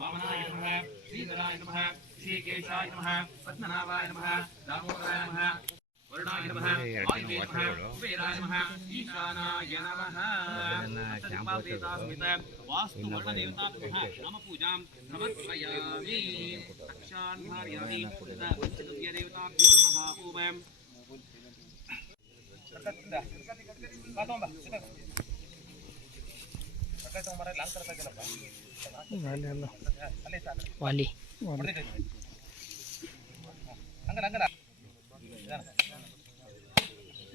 वामनाय नमः श्रीधराय नमः श्रीकेशाय नमः पद्मनाभाय नमः दामोदराय नमः वरुणाय नमः वायुवे नमः कुबेराय नमः ईशानाय नमः वास्तु वर्णदेवता नमः नाम पूजां समर्पयामि रक्षान् धारयामि पंचगव्यदेवताभ्यो नमः ओम ವಾಲಿ.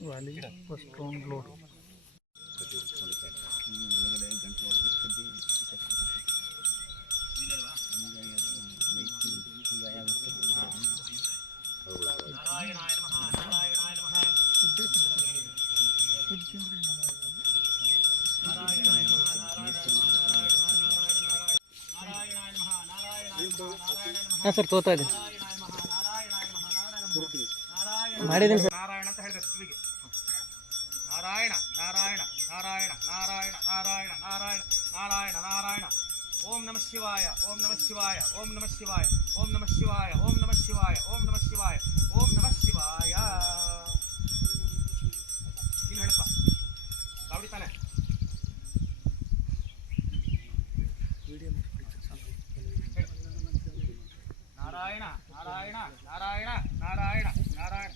ವಾಲಿ ಫಸ್ಟ್ ರೌಂಡ್ ಲೋಡ್ ಹಾಂ ಸರ್, ತೋತಾ ಇದೆ. ಮಾಡಿದ್ದೀನಿ ಸರ್. ನಾರಾಯಣ ಅಂತ ಹೇಳಿದೆ ಕಿವಿಗೆ ನಾರಾಯಣ ನಾರಾಯಣ ನಾರಾಯಣ ನಾರಾಯಣ ನಾರಾಯಣ ನಾರಾಯಣ ನಾರಾಯಣ ನಾರಾಯಣ. ಓಂ ನಮಃ ಶಿವಾಯ, ಓಂ ನಮಃ ಶಿವಾಯ, ಓಂ ನಮಃ ಶಿವಾಯ, ಓಂ ನಮಃ ಶಿವಾಯ, ಓಂ ನಮಃ ಶಿವಾಯ, ಓಂ ನಮಃ ಶಿವಾಯ, ಓಂ ನಮಃ ಶಿವಾಯ. నారాయణ నారాయణ నారాయణ నారాయణ నారాయణ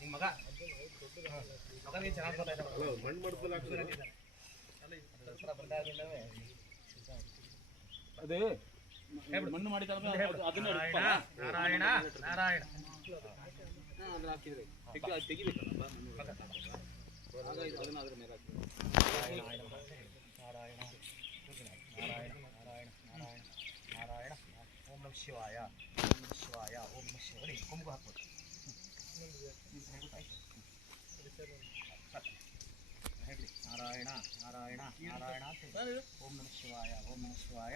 ನಿಮ್ಮ ಮಗ ಮಗನಿಗೆ ಚೆನ್ನಾಗಿ ಮಣ್ಣು ಮಾಡ್ಕೊಲ್ಲ ಅದೇ ಮಣ್ಣು ಮಾಡಿ ಅದನ್ನ ನಾರಾಯಣ ನಾರಾಯಣ ತೆಗಿಬೇಕಲ್ಲ ಅದನ್ನ ಅದ್ರ ಮೇಲೆ ಹಾಕಿ ನಾರಾಯಣ ನಾರಾಯಣ ನಾರಾಯಣ ನಾರಾಯಣ ನಾರಾಯಣ ನಾರಾಯಣ ಓಂ ನಮ ಶಿವಾಯ ಓಂ ನಮ ಶಿವಾಯ ಓಂ ನಮ ಶಿವರಿ ಕೊಂಬು ಹಾಕ್ಬೋದು ಹೇಳಿ ನಾರಾಯಣ ನಾರಾಯಣ ನಾರಾಯಣ ಅಂತ ಹೇಳಿ. ಓಂ ನಮ ಶಿವಾಯ ಓಂ ನಮ ಶಿವಾಯ